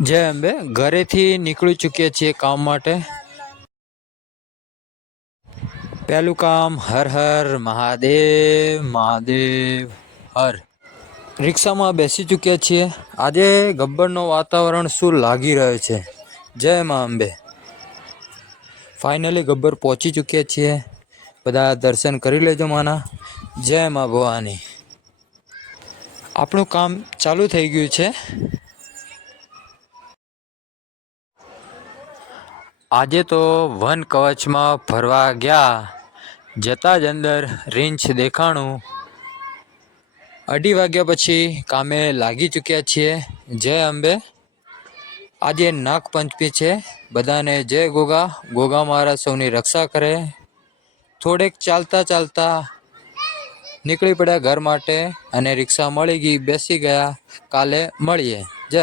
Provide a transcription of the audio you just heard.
જય અંબે. ઘરેથી નીકળી ચૂક્યા છીએ કામ માટે. પહેલું કામ હર હર મહાદેવ મહાદેવ હર. રિક્ષામાં બેસી ચૂક્યા છીએ. આજે ગબ્બરનો વાતાવરણ શું લાગી રહ્યો છે. જય મા અંબે. ફાઇનલી ગબ્બર પહોંચી ચૂક્યા છીએ. બધા દર્શન કરી લેજો માના. જય મા ભવાની. આપણું કામ ચાલુ થઈ ગયું છે. આજે તો વન કવચમાં ફરવા ગયા. જતા જ અંદર રીંછ દેખાણું. 2:30 વાગ્યા પછી કામે લાગી ચૂક્યા છીએ. જય અંબે. આજે નાગપંચમી છે. બધાને જય ગોગા. ગોગા મહારાજ સૌની રક્ષા કરે. થોડેક ચાલતા નીકળી પડ્યા ઘર માટે અને રિક્ષા મળી ગઈ, બેસી ગયા. કાલે મળીએ.